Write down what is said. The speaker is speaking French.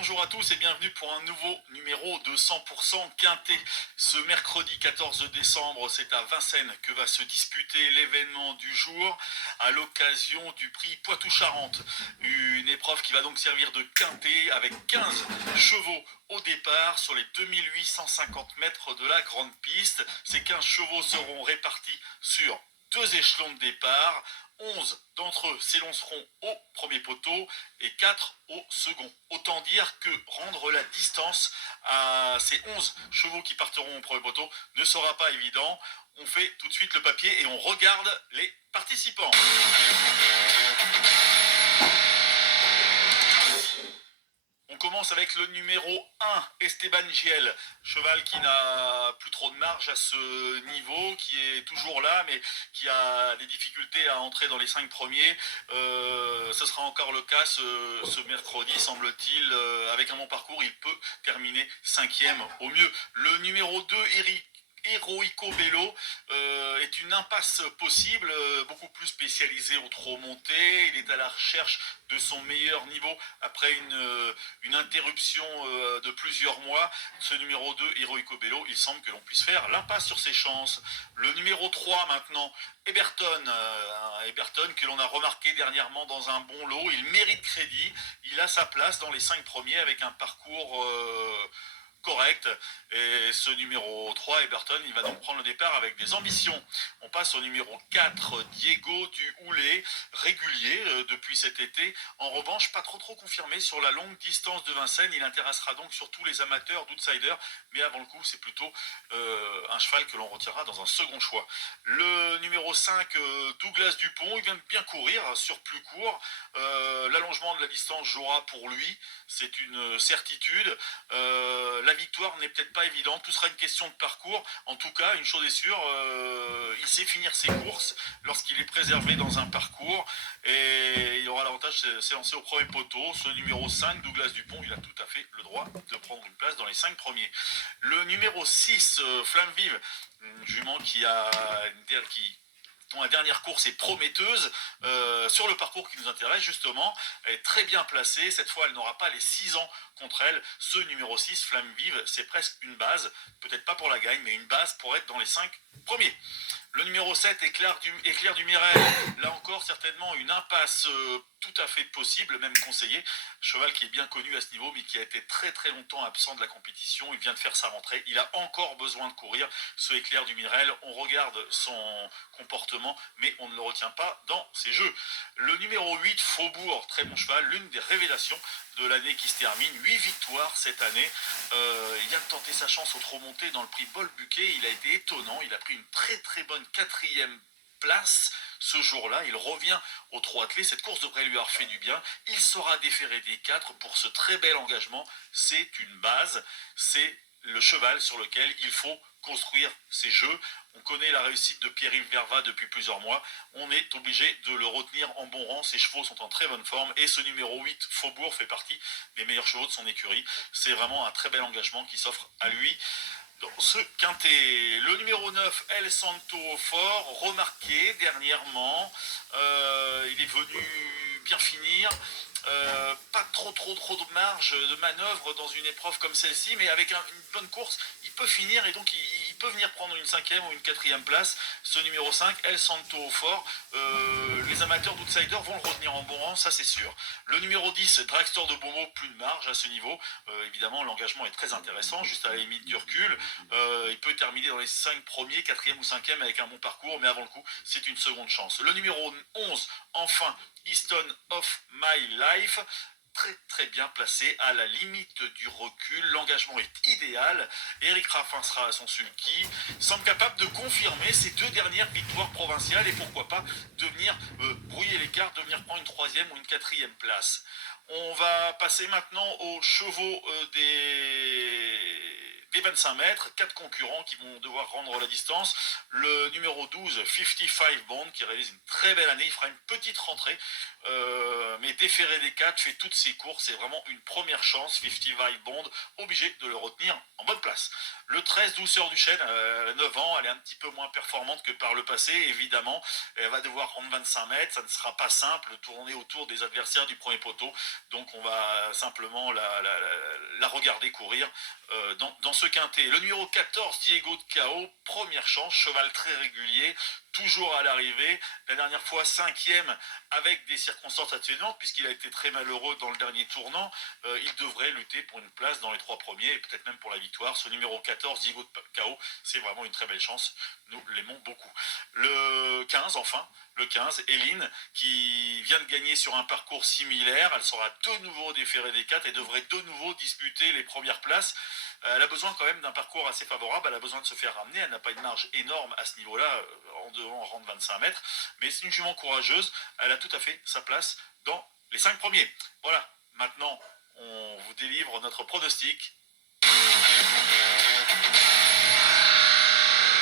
Bonjour à tous et bienvenue pour un nouveau numéro de 100% Quintet. Ce mercredi 14 décembre, c'est à Vincennes que va se disputer l'événement du jour à l'occasion du prix Poitou-Charentes. Une épreuve qui va donc servir de Quintet avec 15 chevaux au départ sur les 2850 mètres de la grande piste. Ces 15 chevaux seront répartis sur deux échelons de départ. 11 d'entre eux s'élanceront au premier poteau et 4 au second. Autant dire que rendre la distance à ces 11 chevaux qui partiront au premier poteau ne sera pas évident. On fait tout de suite le papier et on regarde les participants. On commence avec le numéro 1, Esteban Giel, cheval qui n'a plus trop de marge à ce niveau, qui est toujours là, mais qui a des difficultés à entrer dans les 5 premiers. Ce sera encore le cas ce mercredi, semble-t-il. Avec un bon parcours, il peut terminer 5e au mieux. Le numéro 2, Eric Heroico Bello est une impasse possible, beaucoup plus spécialisé au trot monté. Il est à la recherche de son meilleur niveau après une interruption de plusieurs mois. Ce numéro 2, Heroico Bello, il semble que l'on puisse faire l'impasse sur ses chances. Le numéro 3 maintenant, Eberton, Eberton que l'on a remarqué dernièrement dans un bon lot. Il mérite crédit, il a sa place dans les 5 premiers avec un parcours correct. Et ce numéro 3, Eberton, il va donc prendre le départ avec des ambitions. On passe au numéro 4, Diego du Houlet, régulier depuis cet été. En revanche, pas trop confirmé sur la longue distance de Vincennes. Il intéressera donc surtout les amateurs d'outsiders. Mais avant le coup, c'est plutôt un cheval que l'on retirera dans un second choix. Le numéro 5, Douglas Dupont, il vient de bien courir sur plus court. L'allongement de la distance jouera pour lui. C'est une certitude. La victoire n'est peut-être pas évidente, tout sera une question de parcours. En tout cas, une chose est sûre, il sait finir ses courses lorsqu'il est préservé dans un parcours et il aura l'avantage de s'élancer au premier poteau. Ce numéro 5, Douglas Dupont, il a tout à fait le droit de prendre une place dans les 5 premiers. Le numéro 6, Flamme Vive, une jument dont la dernière course est prometteuse sur le parcours qui nous intéresse justement. Elle est très bien placée, cette fois elle n'aura pas les 6 ans contre elle. Ce numéro 6, Flamme Vive, c'est presque une base, peut-être pas pour la gagne, mais une base pour être dans les 5 premiers. Le numéro 7, Éclair du Mirel, là encore certainement une impasse tout à fait possible, même conseillée. Cheval qui est bien connu à ce niveau, mais qui a été très longtemps absent de la compétition. Il vient de faire sa rentrée, il a encore besoin de courir, ce Éclair du Mirel. On regarde son comportement, mais on ne le retient pas dans ses jeux. Le numéro 8, Faubourg, très bon cheval, l'une des révélations de l'année qui se termine. 8 victoires cette année. Il vient de tenter sa chance au trot monté dans le prix Bol-Buquet. Il a été étonnant. Il a pris une très bonne 4e place ce jour-là. Il revient au trot attelé. Cette course devrait lui avoir fait du bien. Il sera déféré des 4 pour ce très bel engagement. C'est une base. C'est le cheval sur lequel il faut construire ses jeux. On connaît la réussite de Pierre-Yves Verva depuis plusieurs mois. On est obligé de le retenir en bon rang. Ses chevaux sont en très bonne forme. Et ce numéro 8, Faubourg, fait partie des meilleurs chevaux de son écurie. C'est vraiment un très bel engagement qui s'offre à lui dans ce quintet. Le numéro 9, El Santo Fort, remarqué dernièrement. Il est venu bien finir. Pas trop de marge de manœuvre dans une épreuve comme celle-ci, mais avec une bonne course, il peut finir et donc il peut venir prendre une 5e ou une 4e place. Ce numéro 5, El Santo au fort, les amateurs d'Outsider vont le retenir en bon rang, ça c'est sûr. Le numéro 10, Dragster de Beaumont, plus de marge à ce niveau. Évidemment, l'engagement est très intéressant, juste à la limite du recul. Il peut terminer dans les 5 premiers, 4e ou 5e avec un bon parcours, mais avant le coup, c'est une seconde chance. Le numéro 11, enfin, Easton of My Life, très bien placé à la limite du recul. L'engagement est idéal. Eric Raffin sera à son sulky. Semble capable de confirmer ses 2 dernières victoires provinciales et pourquoi pas de venir brouiller les cartes, de venir prendre une 3e ou une 4e place. On va passer maintenant aux chevaux des 25 mètres, 4 concurrents qui vont devoir rendre la distance. Le numéro 12, 55 Bond, qui réalise une très belle année, il fera une petite rentrée, mais déféré des 4, fait toutes ses courses, c'est vraiment une première chance. 55 Bond, obligé de le retenir en bonne place. Le 13, Douceur du Chêne, 9 ans, elle est un petit peu moins performante que par le passé, évidemment. Elle va devoir rendre 25 mètres, ça ne sera pas simple, tourner autour des adversaires du premier poteau. Donc on va simplement la regarder courir dans ce quintet. Le numéro 14, Diego de Cao, première chance, cheval très régulier, toujours à l'arrivée. La dernière fois, 5e avec des circonstances atténuantes, puisqu'il a été très malheureux dans le dernier tournant. Il devrait lutter pour une place dans les 3 premiers, et peut-être même pour la victoire. Ce numéro 14, Diego de Cao, c'est vraiment une très belle chance. Nous l'aimons beaucoup. Le 15, enfin, le 15, Eline, qui vient de gagner sur un parcours similaire. Elle sera de nouveau déférée des 4 et devrait de nouveau disputer les premières places. Elle a besoin quand même d'un parcours assez favorable, elle a besoin de se faire ramener, elle n'a pas une marge énorme à ce niveau-là, en devant rendre 25 mètres, mais c'est une jument courageuse, elle a tout à fait sa place dans les 5 premiers. Voilà, maintenant on vous délivre notre pronostic